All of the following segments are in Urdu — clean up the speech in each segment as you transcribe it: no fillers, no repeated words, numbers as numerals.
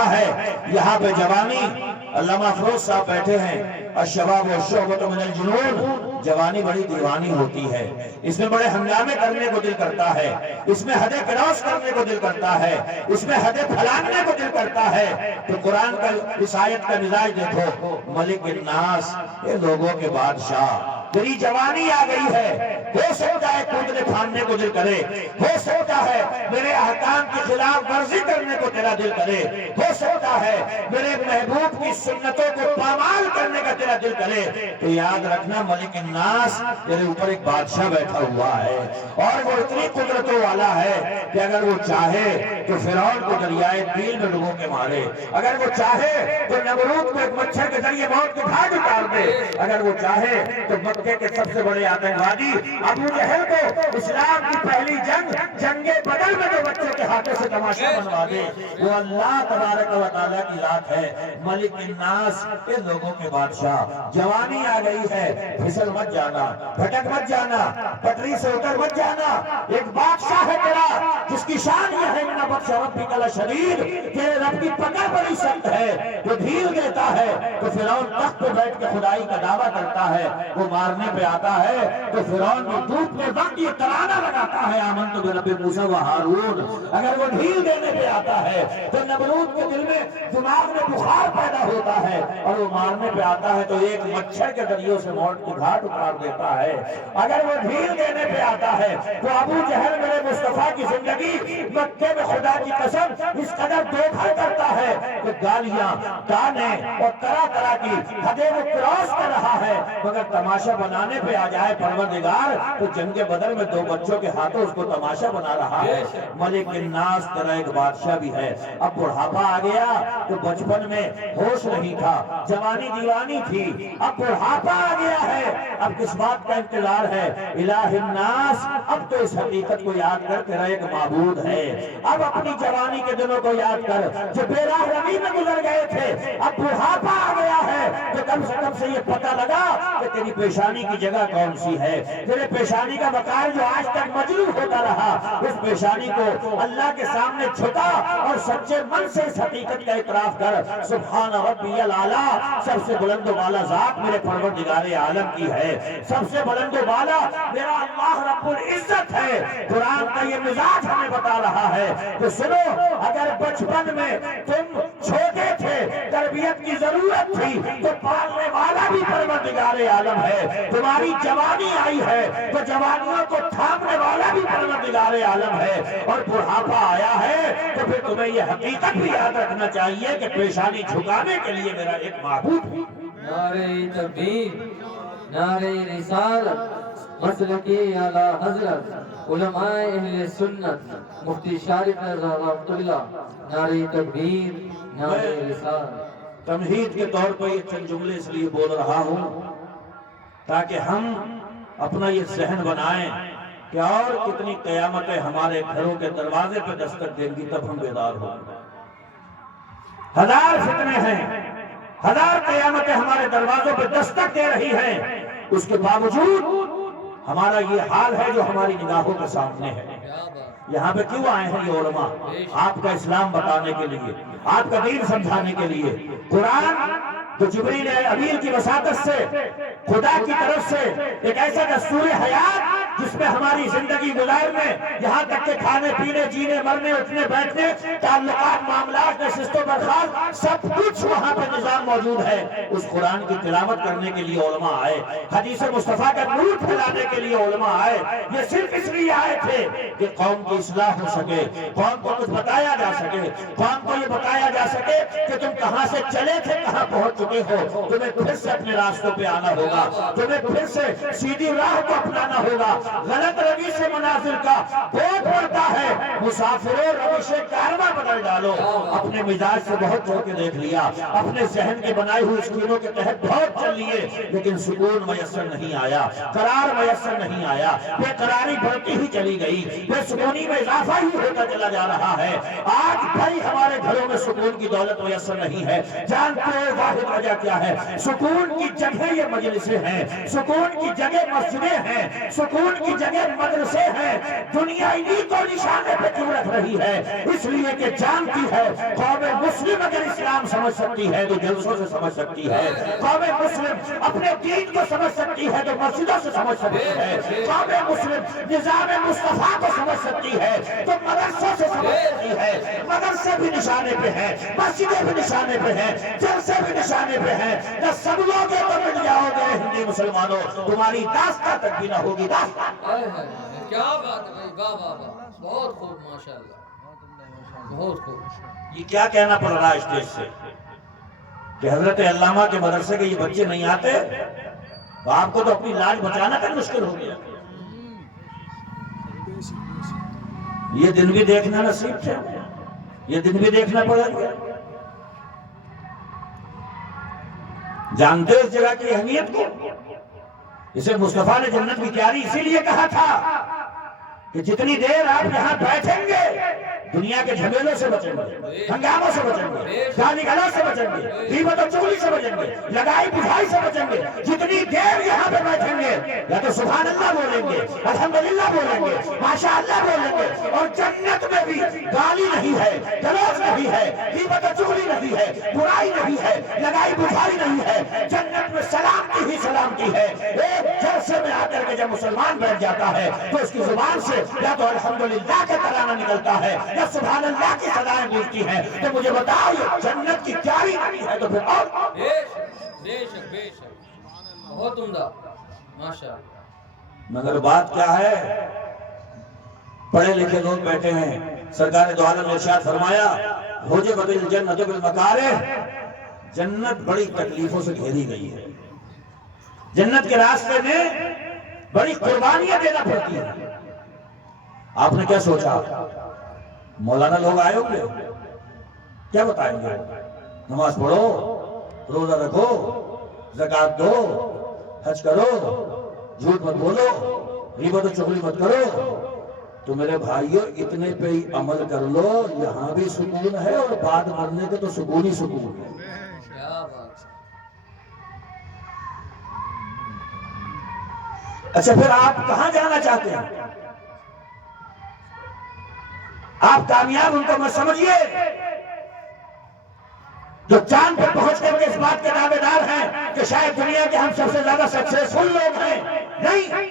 رہا ہے۔ یہاں پہ جوانی، علامہ افروز صاحب بیٹھے ہیں، الشباب والشعبۃ من الجنون، جوانی بڑی دیوانی ہوتی ہے، اس میں بڑے ہنگامے کرنے کو دل کرتا ہے، اس میں حد کراس کرنے کو دل کرتا ہے، اس میں حد پھلاننے کو دل کرتا ہے۔ تو قرآن کا اس آیت کا مزاج دیکھو، ملک الناس، یہ لوگوں کے بادشاہ، تیری جوانی آ گئی ہے، ہو سکتا ہے کودنے پھاندنے کو دل کرے، ہو سکتا ہے میرے احکام کی خلاف ورزی کرنے کو تیرا دل کرے، ہو سکتا ہے میرے محبوب کی سنتوں کو پامال کرنے کا تیرا دل کرے، تو یاد رکھنا ملک الناس، تیرے اوپر ایک بادشاہ بیٹھا ہوا ہے، اور وہ اتنی قدرتوں والا ہے کہ اگر وہ چاہے تو فرعون کو دریائے نیل میں ڈبو کے مارے، اگر وہ چاہے تو نمرود کو ایک مچھر کے ذریعے موت کے گھاٹ اتار دے، اگر وہ چاہے تو مکے کے سب سے بڑے آتنکوادی ابو جہل کو اسلام کی پہلی جنگ بدر میں جو بچوں کے ہاتھوں سے تماشا بنوا دے، وہ اللہ تبارک و تعالیٰ کی ذات ہے، ملک الناس، کے لوگوں کے بادشاہ۔ جوانی آ گئی ہے، پھسل مت جانا، بھٹک مت جانا، پٹری سے اتر مت جانا، ایک بادشاہ ہے تیرا جس کی شان یہ ہے کہ بخش ربک لشدید، تیرے رب کی پکڑ بڑی سخت ہے، وہ ڈھیل دیتا ہے تو فرعون تخت پہ بیٹھ کے خدائی کا دعویٰ کرتا ہے، وہ مارنے پہ آتا ہے تو فرعون میں دھوپ میں وقت یہ ترانہ لگاتا ہے، آمنت برب موسیٰ و ہارون۔ اگر وہ ڈھیل دینے پہ آتا ہے تو نمرود کے دل میں دماغ میں بخار پیدا ہوتا ہے، اور وہ مارنے پہ آتا ہے تو ایک مچھر کے ذریعے سے موت کی گھاٹ اتار دیتا ہے۔ اگر وہ ڈھیل دینے پہ آتا ہے تو ابو جہل میرے مصطفیٰ کی زندگی مکے میں خدا کی قسم اس قدر دھوکہ کرتا ہے کہ گالیاں، تانے اور طرح طرح کی حدیں وہ کراس کر رہا ہے، مگر تماشا بنانے پہ آ جائے پروردگار تو جنگ بدر میں دو بچوں کے ہاتھوں اس کو تماشا بنا رہا ہے۔ ملک الناس تیرا ایک بادشاہ بھی ہے۔ اب بڑھاپا آ گیا تو بچپن میں ہوش نہیں تھا، جوانی دیوانی تھی، اب بڑھاپا آ گیا ہے، اب کس بات کا انتظار ہے؟ الہ الناس، اب تو اس حقیقت کو یاد کر تیرا ایک معبود ہے، اب اپنی جوانی کے دنوں کو یاد کر جو بے راہ روی میں گزر گئے تھے، اب بڑھاپا آ گیا ہے تو کم سے کم سے یہ پتہ لگا کہ تیری پیشانی کی جگہ کون سی ہے، تیرے پیشانی کا وقار جو آج تک مجروح ہوتا رہا، اس پیشانی کو اللہ کے سامنے جھکا اور سچے من سے اس حقیقت کا اعتراف کر، سبحان ربی الاعلیٰ، سب سے بلند و بالا ذات میرے پروردگار عالم کی ہے، سب سے بلند و بالا میرا اللہ رب العزت ہے۔ قرآن کا یہ مزاج ہمیں بتا رہا ہے کہ سنو، اگر بچپن میں تم چھوٹے تھے، تربیت کی ضرورت تھی، تو پالنے والا بھی پروردگار عالم ہے، تمہاری جوانی آئی ہے تو جوانیوں کو تھامنے والا بھی پروردگار عالم ہے، اور بڑھاپا آیا ہے تو پھر تمہیں یہ حقیقت بھی یاد رکھنا چاہیے کہ پیشانی جھکانے کے لیے میرا ایک معبود ہے۔ نعرہ تکبیر، نعرہ رسالت، مسلکی اعلی حضرت علماء اہل سنت مفتی شارق رضا رحمۃ اللہ، نعرہ تکبیر، نعرہ رسالت۔ تمہید کے طور پر یہ چند جملے اس لیے بول رہا ہوں تاکہ ہم اپنا یہ ذہن بنائیں کہ اور کتنی قیامتیں ہمارے گھروں کے دروازے پہ دستک دیں گی، تب ہم بیدار ہوں گے۔ ہزار فتنے ہیں، ہزار قیامتیں ہمارے دروازوں پہ دستک دے رہی ہیں، اس کے باوجود ہمارا یہ حال ہے جو ہماری نگاہوں کے سامنے ہے۔ یہاں پہ کیوں آئے ہیں یہ علماء؟ آپ کا اسلام بتانے کے لیے، آپ کا دین سمجھانے کے لیے۔ قرآن تو جبریل امین کی وساطت سے خدا کی طرف سے ایک ایسا دستور حیات جس میں ہماری زندگی گزارنے، یہاں تک کہ کھانے پینے، جینے مرنے، اٹھنے بیٹھنے، تعلقات، معاملات، نشست و برخاست، سب کچھ وہاں پہ نظام موجود ہے۔ اس قرآن کی تلاوت کرنے کے لیے علماء آئے، حدیث مصطفیٰ کا نور پھیلانے کے لیے علماء آئے۔ یہ صرف اس لیے آئے تھے کہ قوم کی اصلاح ہو سکے، قوم کو کچھ بتایا جا سکے، قوم کو یہ بتایا جا سکے کہ تم کہاں سے چلے تھے، کہاں پہنچ چکے ہو، تمہیں پھر سے اپنے راستوں پہ آنا ہوگا، تمہیں پھر سے سیدھی راہ کو اپنانا ہوگا۔ غلط روی سے منازل کا بہت پڑتا ہے، مسافروں روش کارواں بدل ڈالو۔ اپنے مزاج سے بہت چل کے دیکھ لیا، اپنے ذہن کے بنائی ہوئی اسکیموں کے تحت بہت چل لیے، لیکن سکون میسر نہیں آیا، قرار میسر نہیں آیا، بے قراری بڑھتی ہی چلی گئی، بے سکونی میں اضافہ ہی ہوتا چلا جا رہا ہے۔ آج بھائی ہمارے گھروں میں سکون کی دولت میسر نہیں ہے. جانتے ہو واحد وجہ کیا ہے؟ سکون کی جگہ یہ مجلسیں ہیں، سکون کی جگہ مسجدیں ہیں، سکون کی جگہ مدرسے ہیں. دنیا انہی کو نشانے پہ کیوں رکھ رہی ہے؟ اس لیے کہ جانتی ہے قوم مسلم اگر اسلام سمجھ سکتی ہے تو جلسوں سے سمجھ سکتی ہے. قوم مسلم اپنے دین کو سمجھ سکتی ہے تو مسجدوں سے سمجھ سکتی ہے. قوم مسلم نظام مصطفیٰ کو سمجھ سکتی ہے تو مدرسوں سے سمجھ سکتی ہے. مدرسے بھی نشانے پہ ہیں، مسجدیں بھی نشانے پہ ہیں، جلسے بھی نشانے پہ ہیں. جب سب لوگ تو مل جاؤ گے ہندی مسلمانوں، تمہاری داستان تک بھی نہ ہوگی. داستان کیا بات ہے بھائی، واہ واہ واہ، بہت خوب، ماشاءاللہ، بہت خوب. یہ کیا کہنا پڑ رہا ہے اسٹیج سے کہ حضرت علامہ کے مدرسے کے یہ بچے نہیں آتے تو آپ کو تو اپنی لاج بچانا تک مشکل ہو گیا. یہ دن بھی دیکھنا نصیب تھے، یہ دن بھی دیکھنا پڑے گا. جانتے اس جگہ کی اہمیت کو؟ اسے مصطفیٰ نے جنت کی تیاری اسی لیے کہا تھا کہ جتنی دیر آپ یہاں بیٹھیں گے دنیا کے جھمیلوں سے بچیں گے، ہنگاموں سے بچیں گے، گالی گلوچ سے بچیں گے، غیبت و چغلی سے بچیں گے، لگائی بجھائی سے بچیں گے. جتنی دیر یہاں پہ بیٹھیں گے یا تو سبحان اللہ بولیں گے، الحمدللہ بولیں گے، ماشاءاللہ بولیں گے. اور جنت میں بھی گالی نہیں ہے، گلوچ نہیں ہے، غیبت و چغلی نہیں ہے، برائی نہیں ہے، لگائی بجھائی نہیں ہے. جنت میں سلامتی ہی سلامتی ہے. ایک جلسے میں آ کر کے جب مسلمان بیٹھ جاتا ہے تو اس کی زبان سے یا تو الحمدللہ کا ترانہ نکلتا ہے یا سبحان اللہ کی صدائیں گونجتی ہیں. تو مجھے بتاؤ یہ جنت کی تیاری نہیں ہے تو پھر اور بے شک بے شک، بہت عمدہ، ماشاءاللہ. مگر بات کیا ہے؟ پڑھے لکھے لوگ بیٹھے ہیں. سرکار دو عالم نے ارشاد فرمایا حجبت الجنۃ بالمکارہ، جنت بڑی تکلیفوں سے گھیری گئی ہے. جنت کے راستے میں بڑی قربانیاں دینا پڑتی ہیں. آپ نے کیا سوچا مولانا لوگ آئے ہوں گے کیا بتائیں گے؟ نماز پڑھو، روزہ رکھو، زکوٰۃ دو، حج کرو، جھوٹ مت بولو، غیبت و چغلی مت کرو. تو میرے بھائیوں اتنے پہ ہی عمل کر لو، یہاں بھی سکون ہے اور بعد مرنے کے تو سکون ہی سکون ہے. کیا بات. اچھا پھر آپ کہاں جانا چاہتے ہیں؟ آپ کامیاب ان کو مت سمجھیے جو چاند پہ پہنچ کر کے اس بات کے دعوے دار ہیں کہ شاید دنیا کے ہم سب سے زیادہ سکسیسفل لوگ ہیں. نہیں،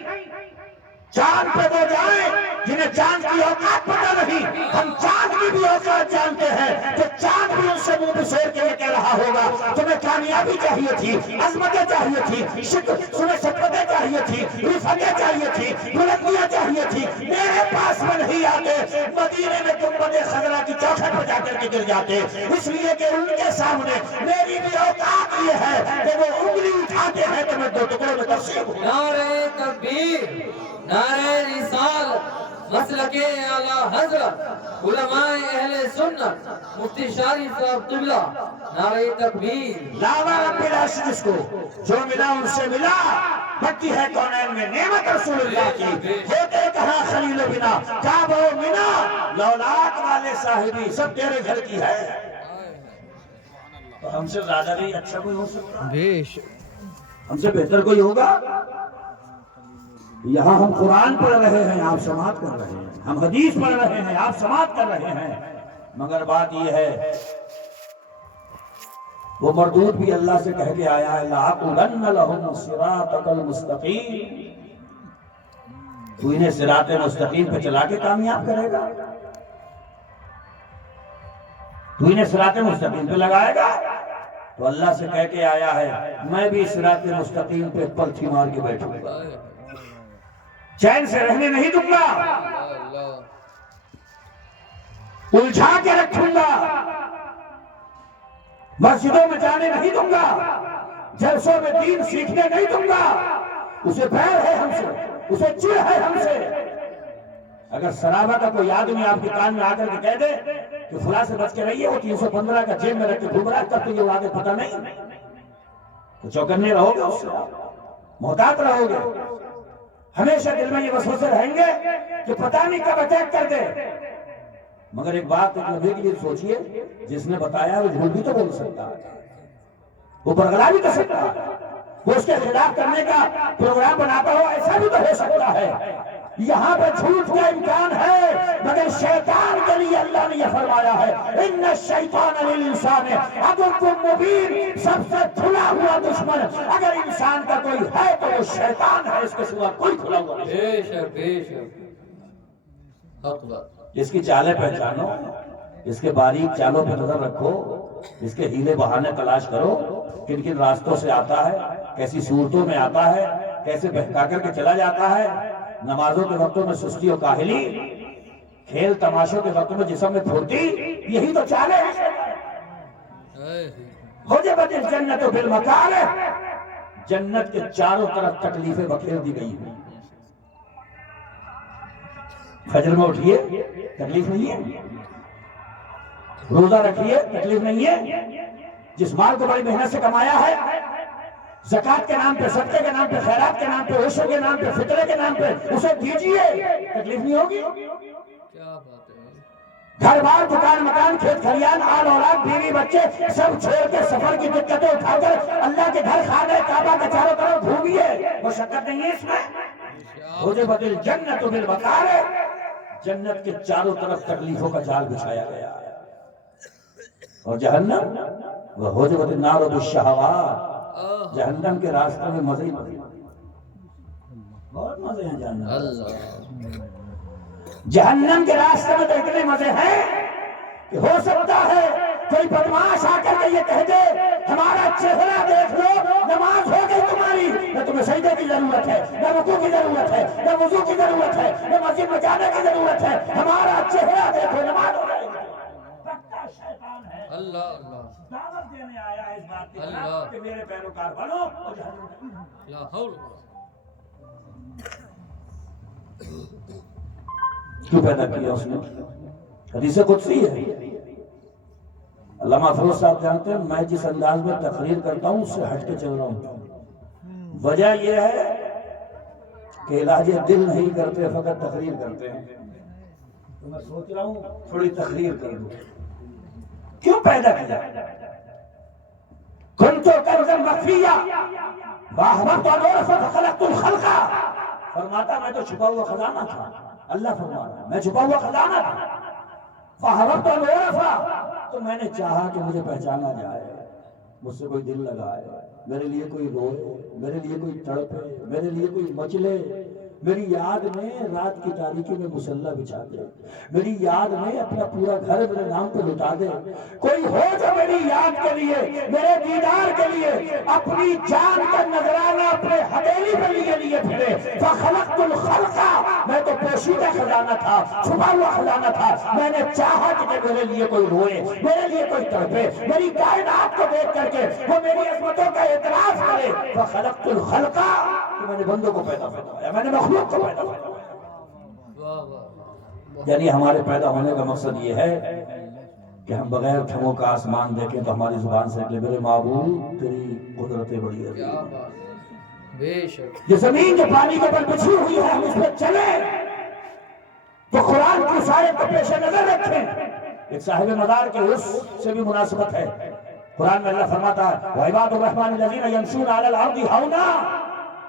چاند پہ وہ جائیں جنہیں چاند کی اوقات پتہ نہیں. ہم چاند کی بھی اوقات جانتے ہیں کہ چاند بھی ان سے منہ بسیر کے لیے کہہ رہا ہوگا تمہیں کامیابی چاہیے تھی، عظمتیں چاہیے تھی، شکوتیں چاہیے تھی، رفعتیں چاہیے تھی، بلندیاں چاہیے تھی، میرے پاس میں نہیں آتے. مدینے میں گنبد خضرا کی چوکھٹ پر جا کر کے گر جاتے، اس لیے کہ ان کے سامنے میری بھی اوقات یہ ہے کہ وہ انگلی اٹھاتے ہیں تو میں دو ٹکڑوں میں تقسیم ہوں. نعرہ تکبیر، نعرہ رسالت، مسلک اعلیٰ حضرت علماء اہل سنت مفتی شارف صاحب قبلہ، نعرہ تکبیر. لاوا رب العرش جس کو جو ملا ان سے ملا، بھٹی ہے کونین میں نعمت رسول اللہ کی. ہوتے کہاں خلیل و بنا، کعبہ و منا، لولاک والے صاحبی سب تیرے گھر کی ہے. تو ہم سے زیادہ بھی اچھا کوئی ہو سکتا ہے؟ ہم سے بہتر کوئی ہوگا؟ یہاں ہم قرآن پڑھ رہے ہیں، آپ سماعت کر رہے ہیں. ہم حدیث پڑھ رہے ہیں، آپ سماعت کر رہے ہیں. مگر بات یہ ہے وہ مردود بھی اللہ سے کہہ کے آیا ہے لَأَقْعُدَنَّ لَهُمْ صِرَاطَكَ الْمُسْتَقِيمَ. تو انہیں صراط مستقیم پہ چلا کے کامیاب کرے گا، تو انہیں صراط مستقیم پہ لگائے گا. تو اللہ سے کہہ کے آیا ہے میں بھی صراط مستقیم پہ پلتھی مار کے بیٹھوں گا، چین سے رہنے نہیں دوں گا، الجھا کے رکھوں گا، مسجدوں میں جانے نہیں دوں گا، جلسوں میں دین سیکھنے نہیں دوں گا. اسے بیر ہے ہم سے، اسے چڑ ہے ہم سے. اگر سرابہ کا کوئی آدمی آپ کے کان میں آ کر کے کہہ دے کہ فلاں سے بچ کے رہیے وہ 315 کا جیب میں رکھ کے گھومرا تب تو یہ آگے پتہ نہیں، تو چوکنے رہو گے، اس سے محتاط رہو گے. ہمیشہ دل میں یہ وسوسے رہیں گے کہ پتہ نہیں کب اٹیک کر دے. مگر ایک بات ایک لمحے کے لیے سوچئے، جس نے بتایا وہ جھوٹ بھی تو بول سکتا ہے، وہ برگلا بھی کر سکتا ہے، وہ اس کے خلاف کرنے کا پروگرام بناتا ہو، ایسا بھی تو ہو سکتا ہے۔ یہاں پہ جھوٹ کا امکان ہے، مگر شیطان کے لیے اللہ نے یہ فرمایا ہے ان الشیطان للانسان عدو مبین، سب سے کھلا ہوا دشمن اگر انسان کا کوئی ہے تو وہ شیطان ہے، اس کے سوا کوئی کھلا ہوا نہیں۔ بے شک بے شک، حق بات۔ اس کی چالیں پہچانو، اس کے باریک چالوں پہ نظر رکھو، اس کے ہیلے بہانے تلاش کرو، کن کن راستوں سے آتا ہے، کیسی صورتوں میں آتا ہے، کیسے بہکا کر کے چلا جاتا ہے۔ نمازوں کے وقتوں میں سستی و کاہلی، کھیل تماشوں کے وقت میں جسم میں پھرتی، یہی تو چالیں ہیں۔ حجبت الجنت بالمکارہ، جنت کے چاروں طرف تکلیفیں بکھیر دی گئی ہیں۔ فجر میں اٹھیے تکلیف نہیں ہے، روزہ رکھیے تکلیف نہیں ہے، جس مال کو بڑی محنت سے کمایا ہے، زکوٰۃ کے نام پہ، صدقے کے نام پہ، خیرات کے نام پہ، عشر کے نام پہ، فطرے کے نام پہ اسے دیجیے، تکلیف نہیں ہوگی۔ کیا بات ہے، گھر بار، دکان مکان، کھیت کھلیان، آل اولاد، بیوی بچے سب چھوڑ کے سفر کی دقتیں اٹھا کر اللہ کے گھر خانہ کعبہ کے چاروں طرف گھومیے، مشقت نہیں ہے اس میں۔ حجبت الجنت بالمکارہ، جنت کے چاروں طرف تکلیفوں کا جال بچھایا گیا ہے، اور جہنم وہ حجبت النار بالشہوات، جہنم کے راستے میں مزے ہی مزے، بہت مزے ہیں جہنم۔ اللہ، جہنم کے راستے میں تو اتنے مزے ہیں کہ ہو سکتا ہے کوئی بدماش آ کر کے یہ کہہ دے ہمارا چہرہ دیکھ لو، نماز ہو گئی تمہاری، نہ تمہیں سجدے کی ضرورت ہے، نہ رکوع کی ضرورت ہے، نہ وضو کی ضرورت ہے، نہ مسجد میں جانے کی ضرورت ہے، ہمارا چہرہ دیکھو، نماز ہو جائے گی۔ پکا شیطان ہے، اللہ اللہ، دعوت دینے آیا ہے اس بات کی اللہ، کہ میرے پیروکار بنو اور جہنم۔ لا حول ولا کیوں پیدا کیا اس نے؟ حدیث قدسی ہے۔ علامہ افروز صاحب جانتے ہیں میں جس انداز میں تقریر کرتا ہوں اس سے ہٹ کے چل رہا ہوں، وجہ یہ ہے کہ علاج دل نہیں کرتے، فقط تقریر کرتے ہیں، تو میں سوچ رہا ہوں تھوڑی تقریر کر دوں۔ کیوں پیدا کیا؟ کنتو کنزا مخفیا واحببت ان اعرف فخلقت الخلق، فرماتا میں تو چھپا ہوا خزانہ تھا، اللہ فرماتا میں چھپا ہوا خزانہ تھا، فاحببت ان اعرف، تو میں نے چاہا کہ مجھے پہچانا جائے، مجھ سے کوئی دل لگائے، میرے لیے کوئی روئے، میرے لیے کوئی تڑپے، میرے لیے کوئی مچلے، میری یاد میں رات کی تاریکی میں مصلی بچھا دے، میری یاد میں اپنا پورا گھر میرے نام پہ لٹا دے، کوئی ہو جو میری یاد کے لیے، میرے دیدار کے لیے اپنی جان کا نذرانہ اپنے ہتھیلی پہ لیے پھرے۔ فخلقت الخلق، میں تو پوشیدہ خزانہ تھا، چھپا ہوا خزانہ تھا، میں نے چاہا کہ میرے لیے کوئی روئے، میرے لیے کوئی تڑپے، میری کائنات کو دیکھ کر کے وہ میری عظمتوں کا اعتراف کرے۔ فخلقت الخلق، کہ میں نے بندوں کو پیدا فرمایا، میں نے مخلوق کو پیدا فرمایا۔ واہ واہ، یعنی ہمارے پیدا ہونے کا مقصد یہ ہے کہ ہم بغیر تھمو کا آسمان دیکھیں تو ہماری زبان سے نکلے میرے معبود تیری قدرت بڑی ہے۔ کیا بات ہے، بے شک، یہ زمین جو پانی کے اوپر بچھی ہوئی ہے ہم اس پہ چلیں تو قرآن کی سائے کو پیش نظر رکھیں۔ ایک صاحب مدار کے اس سے بھی مناسبت ہے، قرآن میں اللہ فرماتا ہے وَعِبَادُ الرَّحْمَنِ الَّذِينَ يَمْشُونَ عَلَى الْأَرْضِ هَوْنًا،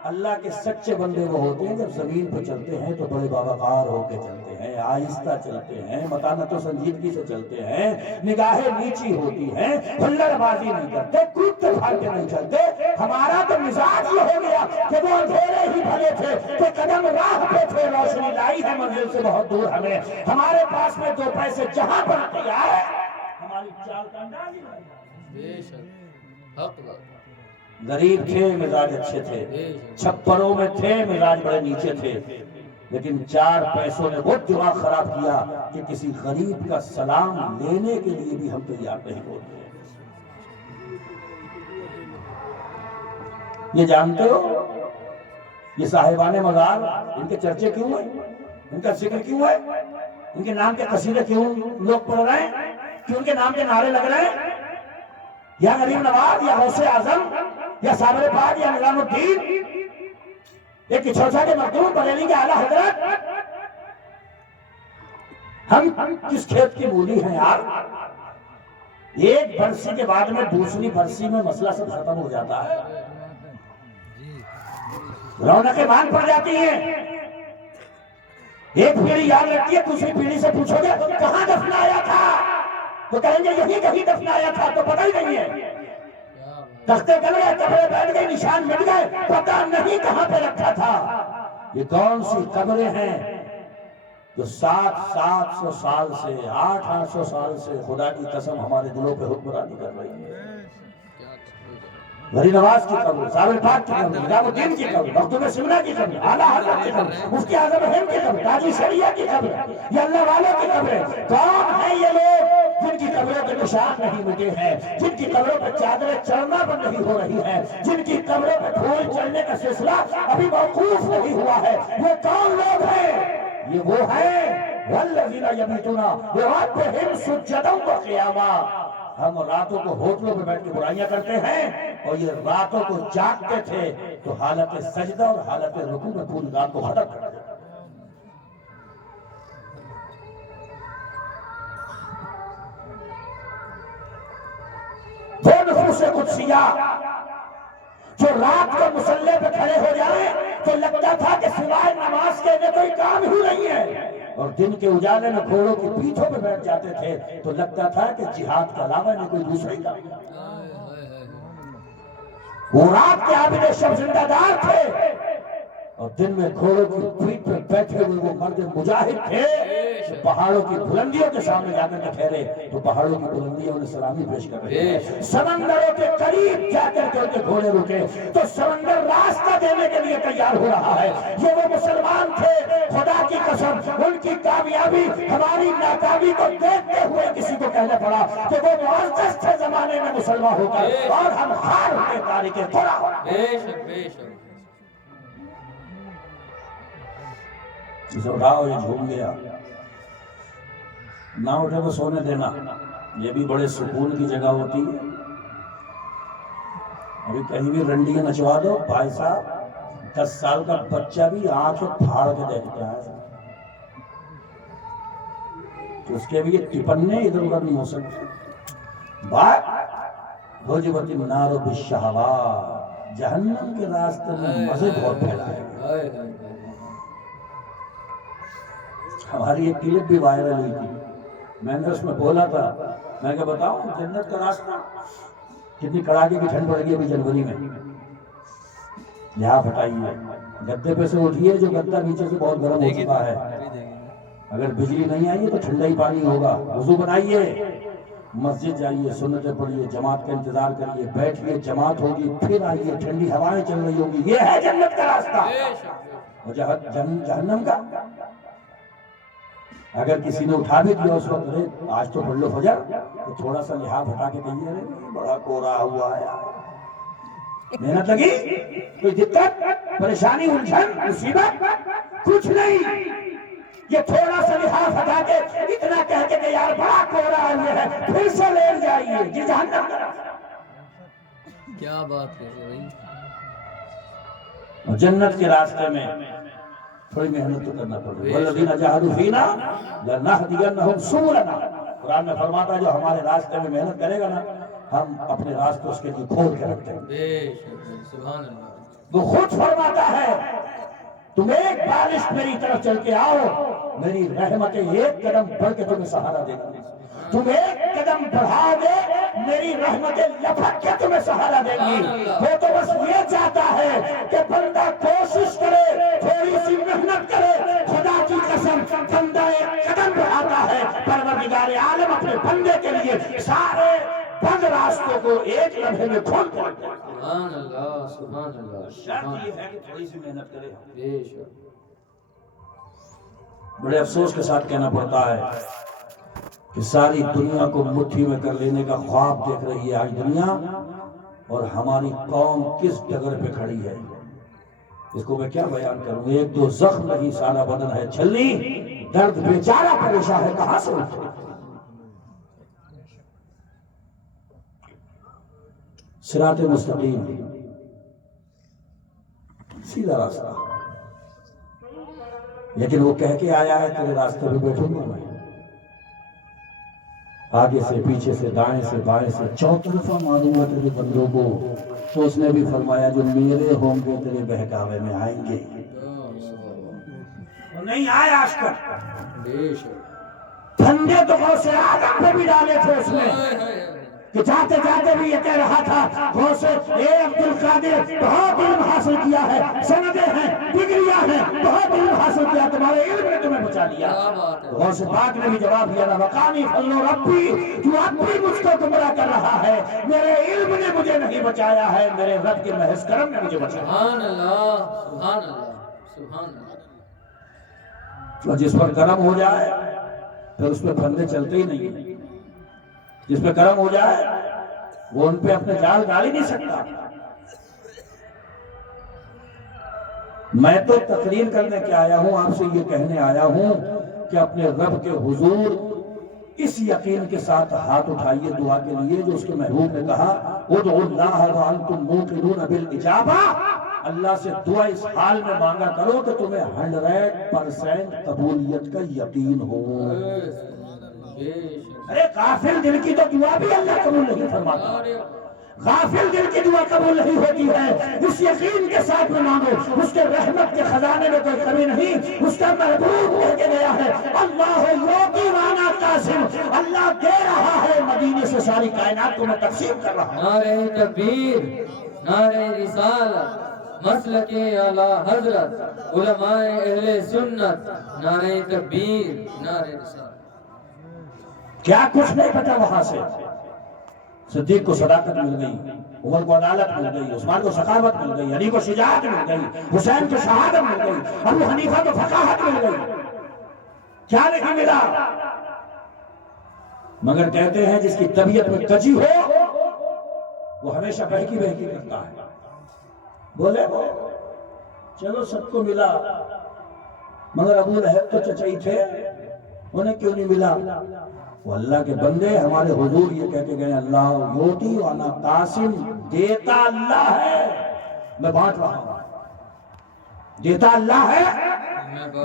اللہ کے سچے بندے وہ ہوتے ہیں جب زمین پہ چلتے ہیں تو بڑے باوقار ہو کے چلتے ہیں، آہستہ چلتے ہیں، متانت و سنجیدگی سے چلتے ہیں، نگاہیں نیچی ہوتی ہیں، ہلڑ بازی نہیں کرتے، کودتے پھاڑتے نہیں چلتے۔ ہمارا تو مزاج یہ ہو گیا کہ وہ اندھیرے ہی بھلے تھے کہ قدم راہ پہ تھے، روشنی لائی ہے منزل سے بہت دور ہمیں، ہمارے پاس میں دو پیسے جہاں پر دیا ہے ہماری چال کا انداز ہی نہیں۔ بے شک، حق بات، غریب تھے مزاج اچھے تھے، چھپروں میں تھے مزاج بڑے نیچے تھے، لیکن چار پیسوں نے وہ دماغ خراب کیا کہ کسی غریب کا سلام لینے کے لیے بھی ہم تیار نہیں ہوتے۔ یہ جانتے ہو یہ صاحبان مزار ان کے چرچے کیوں ہیں، ان کا ذکر کیوں ہے، ان کے نام کے قصیدے کیوں لوگ پڑھ رہے ہیں، کیوں ان کے نام کے نعرے لگ رہے ہیں؟ یا غریب نواز یا غوث اعظم یا صابر پاک یا نظام الدین یا کچھوچا کے مخدوم بریلی کے اعلیٰ حضرت، ہم کس کھیت کی مولی ہیں یار؟ ایک برسی کے بعد میں دوسری برسی میں مسئلہ سب ختم ہو جاتا ہے، رونقیں مان پڑ جاتی ہیں۔ ایک پیڑھی یاد رکھتی ہے، دوسری پیڑھی سے پوچھو گے کہاں دفنایا تھا تو کہیں گے یہی کہیں دفنایا تھا، تو پتہ ہی نہیں ہے۔ تختے گل گئے، قبریں بیٹھ گئی، نشان مٹ گئے، پتہ نہیں کہاں پہ رکھا تھا۔ یہ کون سی قبریں ہیں جو 700 سال سے 800 سال سے خدا کی قسم ہمارے دلوں پہ حکمرانی کر رہی ہے۔ غری نواز کی قبر، صابر پاک کی قبر، نظام الدین کی قبر، مخدوم سمنہ کی قبر، اعلیٰ حضرت کی قبر، مفتی اعظم ہند کی قبر، قاضی شریعہ کی قبر، یہ اللہ والوں کی قبریں۔ کون ہیں یہ لوگ جن کی قبروں کے نشان نہیں مٹے ہیں، جن کی قبروں پہ چادریں چڑھنا بند نہیں ہو رہی ہیں، جن کی قبروں پہ پھول چڑھنے کا سلسلہ ابھی موقوف نہیں ہوا ہے؟ یہ کون لوگ ہیں؟ یہ وہ ہیں والذین یبیتون لربہم سجدا وقیاما۔ ہم راتوں کو ہوٹلوں پہ بیٹھ کے برائیاں کرتے ہیں، اور یہ راتوں کو جاگتے تھے تو حالت سجدہ اور حالت رکوع میں پوری رات کو ختم کر دیتے۔ وہ نفوس قدسیہ جو رات کو مصلی پہ کھڑے ہو جائیں تو لگتا تھا کہ سوائے نماز کے انہیں کوئی کام ہی نہیں ہے، اور دن کے اجالے میں گھوڑوں کی پیٹھوں پہ بیٹھ جاتے تھے تو لگتا تھا کہ جہاد کے علاوہ انہیں کوئی دوسرا ہی کام نہیں۔ وہ رات کے عابد شب زندہ دار تھے، اور دن میں گھوڑوں کی پیٹھ پہ بیٹھے ہوئے وہ مرد مجاہد تھے۔ پہاڑوں کی بلندیوں کے سامنے جا کر ٹھہرے تو پہاڑوں کی بلندیوں نے سلامی پیش کر رہے ہیں۔ سمندروں کے قریب جا کر کے ان کے گھوڑے رکے تو سمندر راستہ دینے کے لیے تیار ہو رہا ہے۔ یہ وہ مسلمان تھے، خدا کی قسم ان کی کامیابی ہماری ناکامی کو دیکھتے ہوئے کسی کو کہنا پڑا کہ وہ معزز تھے زمانے میں مسلمان ہو کر، اور ہم خار ہوئے تاریخ خدا۔ اسے اٹھاؤ، یہ جھوم گیا، نہ اٹھے تو سونے دینا۔ یہ بھی بڑے سکون کی جگہ ہوتی ہے۔ ابھی کہیں بھی رنڈیاں نچوا دو، بھائی صاحب 10 سال کا بچہ بھی آنکھ پھاڑ کے دیکھتا ہے تو اس کے بھی یہ ٹپنے ادھر ادھر نہیں ہو سکتے۔ بات وجبت النار بالشہوات، جہنم کے راستے میں مزے بہت پھیلائے گئے۔ ہماری ایک کلپ بھی وائرل ہوئی تھی، میں نے اس میں بولا تھا، میں کہ بتاؤ جنت کا راستہ، کتنی کڑاکے کی ٹھنڈ پڑ گئی ابھی جنوری میں، لحاظ ہٹائیے، گدے پہ سے اٹھیے، جو گدا نیچے سے بہت گرم ہو چکا ہے، اگر بجلی نہیں آئی ہے تو ٹھنڈا ہی پانی ہوگا، وضو بنائیے، مسجد جائیے، سنتیں پڑھیے، جماعت کا انتظار کریے، بیٹھیے، جماعت ہوگی، پھر آئیے، ٹھنڈی ہوائیں چل رہی ہوگی، یہ ہے جنت کا راستہ۔ اور جہنم کا اگر کسی نے اٹھا بھی دیا اس وقت، آج تو پڑھ لو فجر، تو تھوڑا سا لحاظ ہٹا کے کہیے ارے بڑا کورا ہوا ہے، محنت لگی، کوئی دقت پریشانی الجھن مصیبت کچھ نہیں، یہ تھوڑا سا لحاظ ہٹا کے اتنا کہہ کے کہ یار بڑا کورا ہوا ہے، پھر سے لیٹ جائیے، یہ جہنم کا راستہ۔ کیا بات کر رہے ہیں؟ اور جنت کے راستے میں تھوڑی محنت تو کرنا پڑے گی۔ والذین جاہدوا فینا لنہدینہم سبلنا، قرآن میں فرماتا ہے جو ہمارے راستے میں محنت کرے گا نا، ہم اپنے راستے اس کے لیے کھول کے رکھتے ہیں۔ سبحان اللہ۔ وہ خود فرماتا ہے تم ایک بارش میری طرف چل کے آؤ، میری رحمتیں ایک قدم بڑھ کے تمہیں سہارا دے گی، تم ایک قدم بڑھاؤ گے میری رحمتیں لپک کے تمہیں سہارا دیں گی۔ وہ تو بس یہ چاہتا ہے کہ بندہ کوشش کرے، تھوڑی سی محنت کرے، خدا کی قسم بندہ ایک قدم بڑھاتا ہے، پروردگار عالم اپنے بندے کے لیے سارے بند راستوں کو ایک لمحے میں کھول دیتا ہے۔ سبحان اللہ، سبحان اللہ۔ شرط یہ ہے کہ تھوڑی سی محنت کرے۔ بے شک۔ بڑے افسوس کے ساتھ کہنا پڑتا ہے کہ ساری دنیا کو مٹھی میں کر لینے کا خواب دیکھ رہی ہے آج دنیا، اور ہماری قوم کس ڈگر پہ کھڑی ہے، اس کو میں کیا بیان کروں؟ ایک تو زخم نہیں سارا بدن ہے چھلنی، درد بیچارہ پریشان ہے کہاں سے اٹھے۔ صراط مستقیم سیدھا راستہ، لیکن وہ کہہ کے آیا ہے تیرے راستے پہ بیٹھوں گا میں، آگے سے پیچھے سے دائیں سے بائیں سے چوطرفہ معلوم ہے تیرے بندوں کو. تو اس نے بھی فرمایا جو میرے ہوں گے تیرے بہکاوے میں آئیں گے. وہ نہیں آئے آج تک. بے شک. دھندے تو غوث اعظم پہ بھی ڈالے تھے اس نے کہ جاتے جاتے بھی یہ کہہ رہا تھا غوث اے عبد القادر بہت علم حاصل کیا ہے, سندیں ہیں, ڈگریاں ہیں, بہت علم حاصل کیا, تمہارے علم نے تمہیں بچا لیا. غوث پاک نے بھی جواب دیا وقانی فضل ربی, تو اب بھی مجھ کو گمراہ کر رہا ہے, میرے علم نے مجھے نہیں بچایا ہے, میرے رب کے محض کرم نے مجھے بچایا. سبحان اللہ سبحان اللہ سبحان اللہ. اور جس پر کرم ہو جائے پھر اس پہ پھندے چلتے ہی نہیں. جس پہ کرم ہو جائے وہ ان پہ اپنے جال ڈال ہی نہیں سکتا. میں تو تقریر کرنے کے آیا ہوں, آپ سے یہ کہنے آیا ہوں کہ اپنے رب کے حضور اس یقین کے ساتھ ہاتھ اٹھائیے دعا کے لیے جو اس کے محبوب نے کہا ادعوا اللہ وانتم موقنون بالاجابہ, اللہ سے دعا اس حال میں مانگا کرو کہ تمہیں 100% قبولیت کا یقین ہو. ارے غافل دل کی تو دعا بھی اللہ قبول نہیں فرماتا. غافل دل کی دعا قبول نہیں ہوتی ہے. اس یقین کے ساتھ میں مانگو, اس کے رحمت کے خزانے میں کوئی کمی نہیں. اس کا محبوب کہہ کے گیا ہے اللہ یعطی وانا قاسم, اللہ دے رہا ہے, مدینے سے ساری کائنات کو میں تقسیم کر رہا ہوں. نعرہ تکبیر, نعرہ رسالت, مسلک اعلی حضرت, علماء اہل سنت, نعرہ تکبیر, نعرہ رسالت. کیا کچھ نہیں بچا وہاں سے. صدیق کو صداقت مل گئی, عمر کو عدالت مل گئی, عثمان کو سخاوت مل گئی, علی کو شجاعت مل گئی, حسین کو شہادت مل گئی, ابو حنیفہ کو فقاہت مل گئی. کیا نہیں ملا؟ مگر کہتے ہیں جس کی طبیعت میں کجی ہو وہ ہمیشہ بہکی بہکی کرتا ہے. بولے چلو سب کو ملا, مگر ابو لہب تو چچائی تھے, انہیں کیوں نہیں ملا؟ وہ اللہ کے بندے, ہمارے حضور یہ کہہ کے گئے اللہ یعطی وانا قاسم, دیتا اللہ ہے میں بانٹ رہا ہوں. دیتا اللہ ہے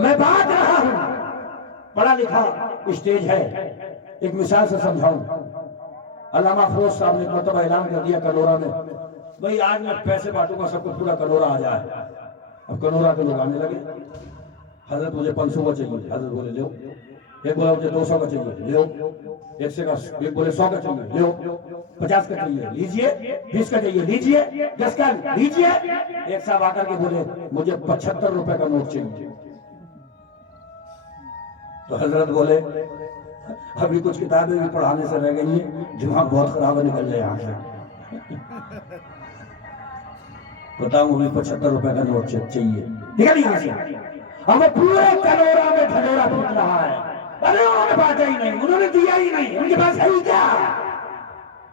میں بانٹ رہا ہوں. پڑھا لکھا اسٹیج ہے, ایک مثال سے سمجھاؤں. علامہ فروز صاحب نے مرتبہ اعلان کر دیا کنورہ میں, بھئی آج میں پیسے بانٹوں کا, سب کو پورا کنورہ آ جائے. اب کنورہ کے لوگ آنے لگے, حضرت مجھے 500 کا چاہیے. حضرت بولے لو. ایک بولا مجھے 200 کا چاہیے, لو. ایک بولے 100 کا چاہیے, لو. 50 کا چاہیے, لیجئے. 20 کا چاہیے, لیجئے. 10 کا لیجئے. ایک صاحب آ کر کے بولے مجھے 75 روپے کا نوٹ چاہیے. تو حضرت بولے ابھی کچھ کتابیں بھی پڑھانے سے رہ گئی ہیں, دماغ بہت خراب ہے, نکل جائے یہاں سے. بتاؤں مجھے 75 روپے کا نوٹ چاہیے, نکل یہاں سے. اب وہ پورے کنورہ میں ڈھنڈورا پھوٹ رہا ہے. ارے انہوں نے بانٹا ہی نہیں, انہوں نے دیا ہی نہیں, ان کے پاس ہے ہی کیا؟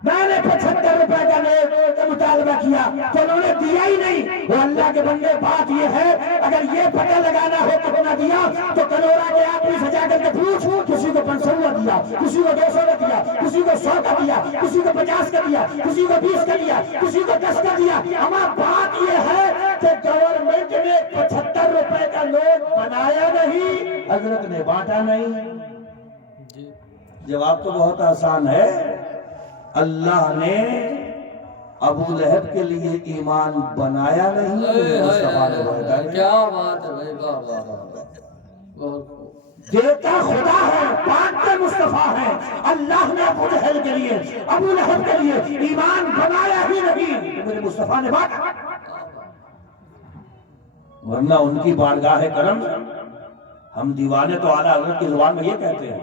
میں نے 75 روپے کا نوٹ کا مطالبہ کیا تو انہوں نے دیا ہی نہیں. وہ اللہ کے بندے, بات یہ ہے اگر یہ پتہ لگانا ہو کہ نہ دیا تو کنورہ کے آدمی سے جا کر کے پوچھ, کسی کو 500 دیا, کسی کو 200 کا دیا, کسی کو 100 کا دیا, کسی کو 50 کا دیا, کسی کو 20 کا دیا, کسی کو 10 کا دیا. ہمارا بات یہ ہے کہ گورنمنٹ نے 75 روپے کا نوٹ بنایا نہیں, حضرت نے بانٹا نہیں. جواب تو بہت آسان ہے, اللہ نے ابو لہب کے لیے ایمان بنایا نہیں. کیا بات ہے بھائی, واہ واہ واہ. دیتا خدا ہے, بانٹتے مصطفیٰ ہے. اللہ نے ابو جہل کے لیے, ابو لہب کے لیے ایمان بنایا ہی نہیں, میرے مصطفیٰ نے بانٹا. ورنہ ان کی بارگاہ کرم, ہم دیوانے تو اعلیٰ حضرت کی زبان میں یہ کہتے ہیں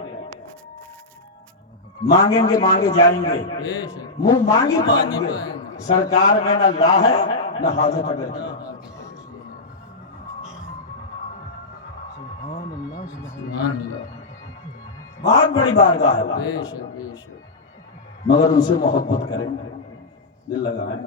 مانگیں گے مانگے جائیں گے, منہ مانگی پائیں گے. سرکار میں نہ لا ہے نہ حاجت اگر کی. بہت بڑی بارگاہ ہے, مگر ان سے محبت کریں, دل لگائیں.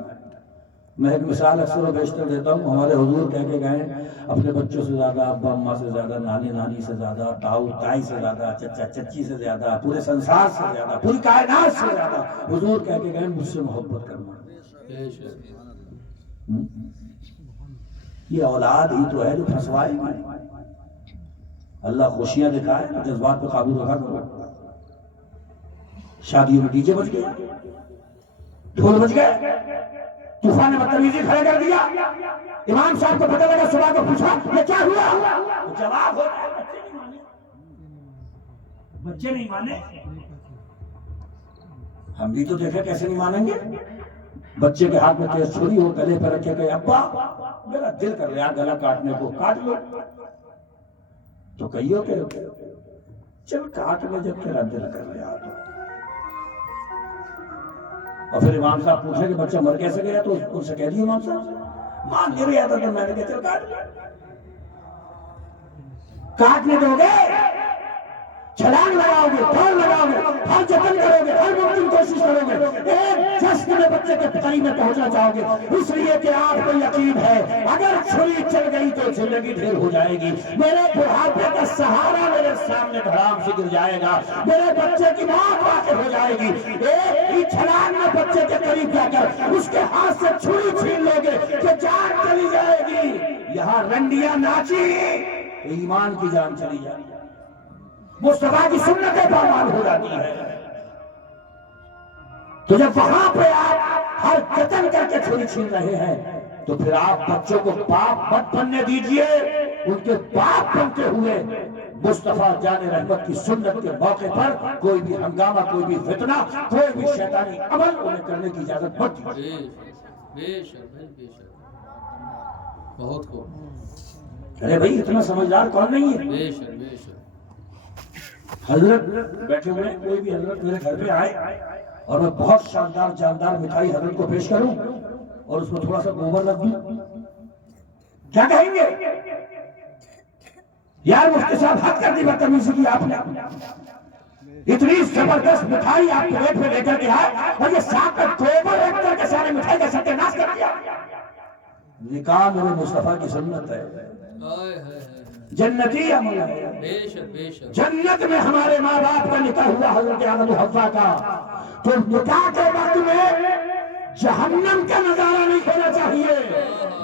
میں ایک مثال اکثر و بیشتر دیتا ہوں. ہمارے حضور کہہ کے گئے اپنے بچوں سے زیادہ, ابا اماں سے زیادہ, نانی نانی سے زیادہ, تاؤ تائی سے زیادہ, چچا چچی سے زیادہ, پورے سنسار سے زیادہ, پوری کائنات سے زیادہ حضور کہہ کے گئے مجھ سے محبت کرنا. یہ اولاد ہی تو ہے جو پھنسوائے. اللہ خوشیاں دکھائے, جذبات پہ قابو رکھا کرو. شادیوں میں ڈی جے بج گیا، ڈھول بج گئے، طوفان نے بدتمیزی کھڑا کر دیا، امام صاحب کو پتہ لگا، صبح کو پوچھا یہ کیا ہوا؟ جواب ہو رہا ہے بچے نہیں مانے۔ ہم بھی تو دیکھے کیسے نہیں مانیں گے؟ بچے کے ہاتھ میں تیز چھری ہو، گلے پہ رکھے کہ ابا میرا دل کر رہا گلا کاٹنے کو، کاٹ لو تو کہیو کہ چل کاٹ لے جب تیرا دل کر رہا تو۔ اور پھر امام صاحب پوچھے کہ بچہ مر کیسے گیا تو ان سے کہہ دیے امام صاحب ماں گر گیا تھا تو میں نے کہا چل کاٹ لے۔ کاٹنے دو گے، چھلانگ لگاؤ گے، دوڑ لگاؤ گے، ہر جتن کرو گے، ہر ممکن کوشش کرو گے، ایک جسٹ میں بچے کے قریب میں پہنچنا چاہو گے، اس لیے کہ آپ کو یقین ہے اگر چھری چل گئی تو زندگی ڈھیر ہو جائے گی، میرے بڑھاپے کا سہارا میرے سامنے دھڑام سے گر جائے گا، میرے بچے کی موت واقع ہو جائے گی، ایک ہی چھلانگ میں بچے کے قریب جا کر اس کے ہاتھ سے چھری چھین لو گے کہ جان چلی جائے گی، یہاں رنڈیاں ناچی ایمان کی جان چلی جائے گی، مصطفیٰ کی سنتیں پامال ہو جاتی ہے۔ تو جب وہاں پہ آپ ہر قتل کر کے چھری چھین رہے ہیں تو پھر آپ بچوں کو باپ مت بننے دیجئے، ان کے باپ بنتے ہوئے مصطفیٰ جان رحمت کی سنت کے موقع پر کوئی بھی ہنگامہ، کوئی بھی فتنہ، کوئی بھی شیطانی عمل انہیں کرنے کی اجازت مت دیجئے۔ بے شک بھائی، بے شک، بہت خوب، ارے بھائی اتنا سمجھدار کون نہیں ہے؟ بے شک بے شک۔ حضرت بیٹھے ہوئے ہیں، کوئی بھی حضرت میرے گھر پہ آئے اور میں بہت شاندار جاندار مٹھائی حضرت کو پیش کروں اور اس میں تھوڑا سا گوبر رکھ دوں، کیا کہیں گے؟ یار مفتی صاحب حد کر دی بدتمیزی کی آپ نے، اتنی زبردست مٹھائی آپ پلیٹ میں لے کر کے آئے اور یہ ساتھ میں گوبر رکھ کر کے سارے مٹھائی کا ستیہ ناش کر دیا۔ نکاح میرے مصطفیٰ کی سنت ہے، جنتی عمل ہے، بے شک بے شک۔ جنت میں ہمارے ماں باپ کا نکاح ہوا حضرت آدم و حوا کا، تو نکاح کے وقت میں جہنم کا نظارہ نہیں ہونا چاہیے،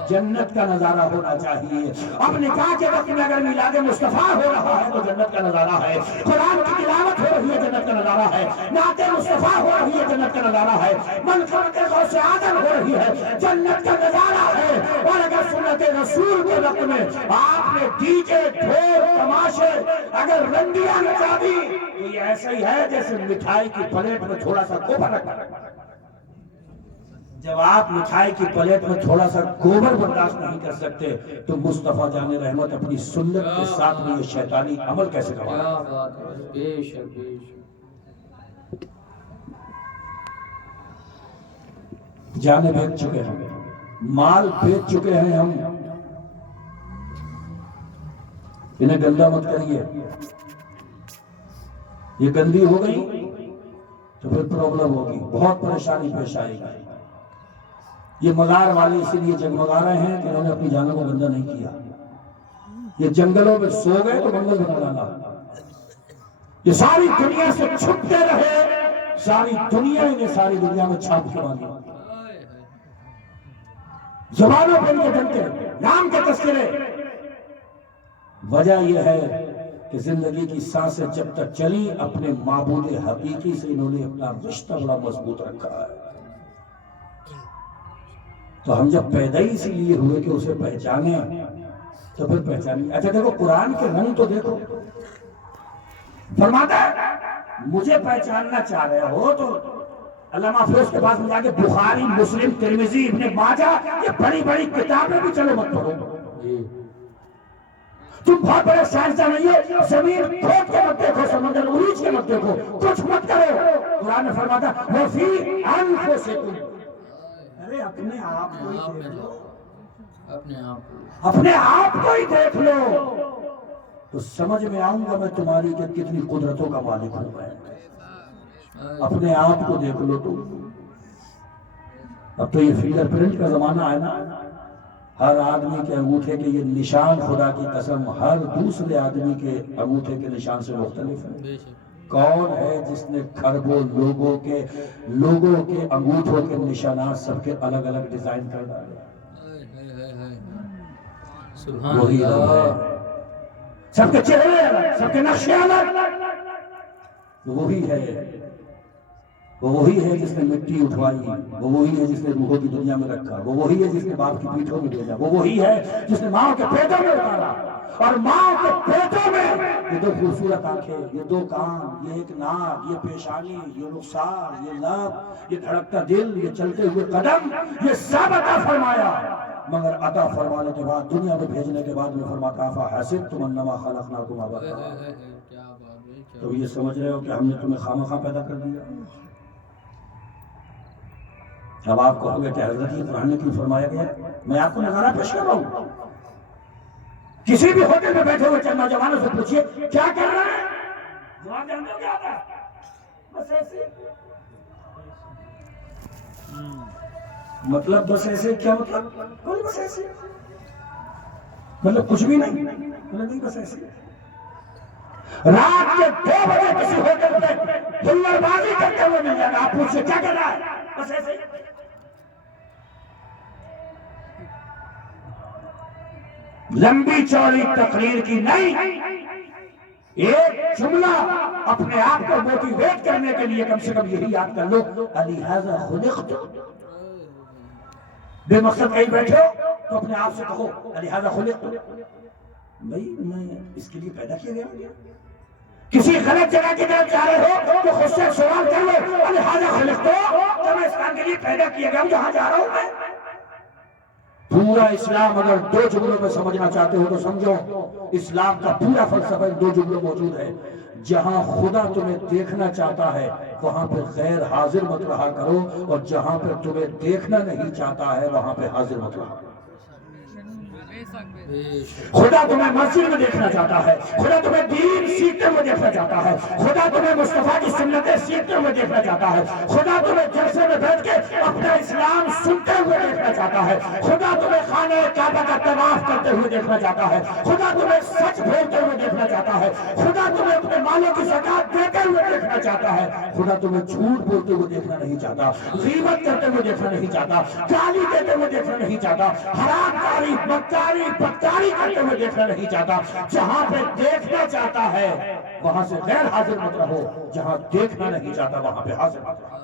جنت کا نظارہ ہونا چاہیے۔ اب نکاح کے وقت میں اگر میلاد مصطفیٰ ہو رہا ہے تو جنت کا نظارہ ہے، قرآن کی تلاوت ہو رہی ہے جنت کا نظارہ ہے، نعت مصطفیٰ ہو رہی ہے جنت کا نظارہ ہے، منقبت غوث اعظم ہو رہی ہے جنت کا نظارہ ہے۔ اور اگر سنت رسول کے وقت میں آپ نے ڈی جے، ڈھول، تماشے، اگر رنڈیاں نچا دی تو یہ ایسا ہی ہے جیسے مٹھائی کی پلیٹ میں تھوڑا سا گوبر رکھا۔ جب آپ مٹھائی کی پلیٹ میں تھوڑا سا گوبر برداشت نہیں کر سکتے تو مصطفیٰ جان رحمت اپنی سنت کے ساتھ میں یہ شیطانی عمل کیسے کروا؟ کیا بات ہے، بے شک بے شک۔ جانے بیچ چکے ہیں، مال بیچ چکے ہیں ہم، انہیں گندا مت کریے، یہ گندی ہو گئی تو پھر پرابلم ہوگی، بہت پریشانی پیش آئے گی۔ یہ مزار والے اسی لیے جگمگا رہے ہیں کہ انہوں نے اپنی جانوں کو گندا نہیں کیا، یہ جنگلوں میں سو گئے تو منگل بنا ڈالا، یہ ساری دنیا سے چھپتے رہے، ساری دنیا انہیں ساری دنیا میں چھاپ کے مانی، زبانوں پہ ان کے ڈنٹے، نام کے تذکرے۔ وجہ یہ ہے کہ زندگی کی سانسیں جب تک چلی اپنے معبود حقیقی سے انہوں نے اپنا رشتہ بڑا مضبوط رکھا ہے۔ تو ہم جب پیدا ہی اسی لیے ہوئے کہ اسے پہچانیں تو پھر پہچانیں۔ اچھا دیکھو قرآن کے رنگ تو دیکھو، فرماتا ہے مجھے پہچاننا چاہ رہے ہو تو علامہ افروز کے پاس میں جا کے بخاری، مسلم، ترمذی، ابن ماجہ، یہ بڑی بڑی کتابیں بھی چلو مت پڑھو، تم بہت بڑے سائنسداں نہیں ہو، زمین کھود کے مت دیکھو، سمندر عروج کے مت دیکھو، کچھ مت کرو۔ قرآن نے فرماتا وَفِي أَنفُسِكُمْ، ارے اپنے آپ کو ہی دیکھ لو، اپنے آپ کو ہی دیکھ لو تو سمجھ میں آؤں گا میں تمہاری کہ کتنی قدرتوں کا مالک ہوں میں۔ اپنے آپ کو دیکھ لو تو اب تو یہ فنگر پرنٹ کا زمانہ ہے نا، ہر آدمی کے انگوٹھے کے یہ نشان خدا کی قسم ہر دوسرے آدمی کے انگوٹھے کے نشان سے مختلف ہے۔ کون ہے جس نے کھربوں لوگوں کے انگوٹھوں کے نشانات سب کے الگ الگ ڈیزائن کر ڈالے؟ وہی ہے، سب کے چہرے الگ، سب کے نقشے الگ، وہی ہے وہ وہی ہے جس نے مٹی اٹھوائی، وہ وہی ہے جس نے روحوں کی دنیا میں رکھا، وہ وہی ہے جس نے باپ کی پیٹھوں میں بھیجا، وہ وہی ہے جس نے ماں کے پیٹوں میں اتارا، اور ماں کے پیٹوں میں یہ دو خوبصورت آنکھیں، یہ دو کان، یہ ایک ناک، یہ پیشانی، یہ رخسار، یہ لب، یہ دھڑکتا دل، یہ چلتے ہوئے قدم، یہ سب عطا فرمایا۔ مگر عطا فرمانے کے بعد، دنیا میں بھیجنے کے بعد میں فرماتا افحسبتم انما خلقناکم عبثا، کیا بات ہے، کیا تو یہ سمجھ رہے ہو کہ ہم نے تمہیں خواہ پیدا کر دیا؟ اب آپ کہو گے کہ حضرت یہ قرآن میں کیوں فرمایا گیا ہے؟ میں آپ کو نظارہ پیش کر رہا ہوں۔ کسی بھی ہوٹل میں بیٹھے ہوئے چند نوجوانوں سے پوچھئے کیا کر رہے ہیں، جواب جانتے ہو کیا آتا ہے؟ بس ایسے۔ مطلب بس ایسے کیا مطلب؟ بولے بس ایسے، مطلب کچھ بھی نہیں، بولے نہیں بس ایسے۔ رات کے 2 بجے کسی ہوٹل میں ہلڑ بازی کرتے ہوئے مل جائے گا، آپ پوچھئے کیا کر رہا ہے؟ بس ایسے۔ لمبی چوڑی تقریر کی نہیں، ایک جملہ اپنے آپ کو موٹیویٹ کرنے کے لیے کم سے کم یہی یاد کر لو، لہذا خلقت۔ بے مقصد کہیں بیٹھے ہو تو اپنے آپ سے کہو لہذا خلقت، بھائی میں اس کے لیے پیدا کیا گیا۔ کسی غلط جگہ کی طرف جا رہے ہو تو خود سے سوال کر لو لہذا خلقت، تو میں اس کام کے لیے پیدا کیا گیا ہوں جہاں جا رہا ہوں میں۔ پورا اسلام اگر 2 جملوں میں سمجھنا چاہتے ہو تو سمجھو، اسلام کا پورا فلسفہ 2 جملوں موجود ہے۔ جہاں خدا تمہیں دیکھنا چاہتا ہے وہاں پہ غیر حاضر مت رہا کرو، اور جہاں پہ تمہیں دیکھنا نہیں چاہتا ہے وہاں پہ حاضر مت رہا کرو۔ خدا تمہیں مسجد میں دیکھنا چاہتا ہے، خدا تمہیں دین سیکھتے ہوئے دیکھنا چاہتا ہے، خدا تمہیں مصطفیٰ کی سنتیں سیکھتے ہوئے دیکھنا چاہتا ہے، خدا تمہیں جلسے میں بیٹھ کے اپنا اسلام سنتے ہوئے دیکھنا چاہتا ہے، خدا تمہیں خانہ کعبہ کا طواف کرتے ہوئے دیکھنا چاہتا ہے، خدا تمہیں سچ بولتے ہوئے دیکھنا چاہتا ہے، خدا تمہیں اپنے مالوں کی زکات دیتے ہوئے دیکھنا چاہتا ہے، خدا تمہیں جھوٹ بولتے ہوئے دیکھنا نہیں چاہتا، غیبت کرتے ہوئے دیکھنا نہیں چاہتا، گالی دیتے ہوئے دیکھنا نہیں چاہتا، حرام کاری بدکاری کرتے ہوئے دیکھنا نہیں چاہتا۔ جہاں پہ دیکھنا چاہتا ہے وہاں سے غیر حاضر مت رہو، جہاں دیکھنا نہیں چاہتا وہاں پہ حاضر مت رہو۔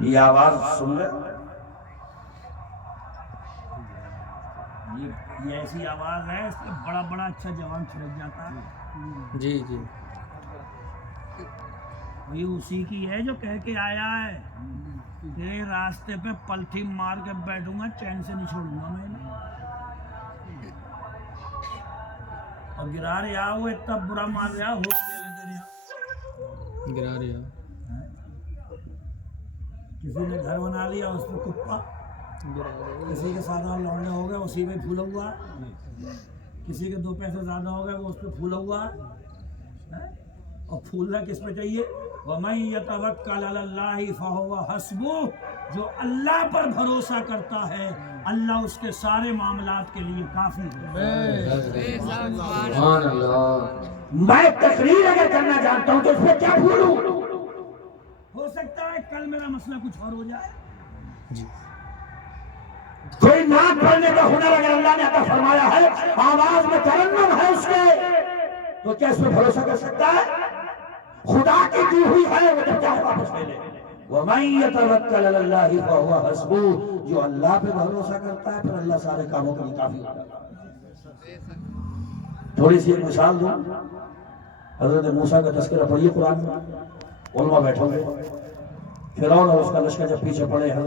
یہ آواز سن لے، یہ ایسی آواز ہے اس پہ بڑا بڑا اچھا جوان چھڑک جاتا ہے۔ جی جی، یہ اسی کی ہے جو کہہ کے آیا ہے تیرے راستے پہ پلتھی مار کے بیٹھوں گا، چین سے نہیں چھوڑوں گا میں۔ اور گرا رہا وہ اتنا برا مار رہا گرا رہا، کسی نے گھر بنا لیا اس پہ کپا، کسی کے ساتھ لوڑنے ہو گئے اسی میں پھولا ہوا، کسی کے 2 پیسے زیادہ ہو گئے وہ اس پہ پھولا ہوا، اور پھولنا کس پہ چاہیے؟ وَمَن يَتَوَكَّلْ عَلَى اللَّهِ فَهُوَ حَسْبُهُ، جو اللہ پر بھروسہ کرتا ہے اللہ اس کے سارے معاملات کے لیے کافی ہے۔ سبحان اللہ۔ میں تقریر اگر کرنا جانتا ہوں تو اس پہ کیا بھولوں؟ ہو سکتا ہے کل میرا مسئلہ کچھ اور ہو جائے۔ کوئی نعت پڑھنے کا ہنر اگر اللہ نے عطا فرمایا ہے، آواز میں ترنم ہے اس کے، تو کیا اس پہ بھروسہ کر سکتا ہے؟ خدا کی دی ہوئی ہے وہ جب چاہے واپس لے لے۔ وَمَن يَتَوَكَّلْ عَلَى اللَّهِ فَهُوَ حَسْبُهُ، جو اللہ پہ بھروسہ کرتا ہے پھر اللہ سارے کاموں کے لیے کافی ہوتا ہے۔ تھوڑی سی ایک مثال دوں، حضرت موسیٰ کا تذکرہ پڑھیے قرآن میں، علماء بیٹھے ہوئے، فرعون اور اس کا لشکر جب پیچھے پڑے، حضرت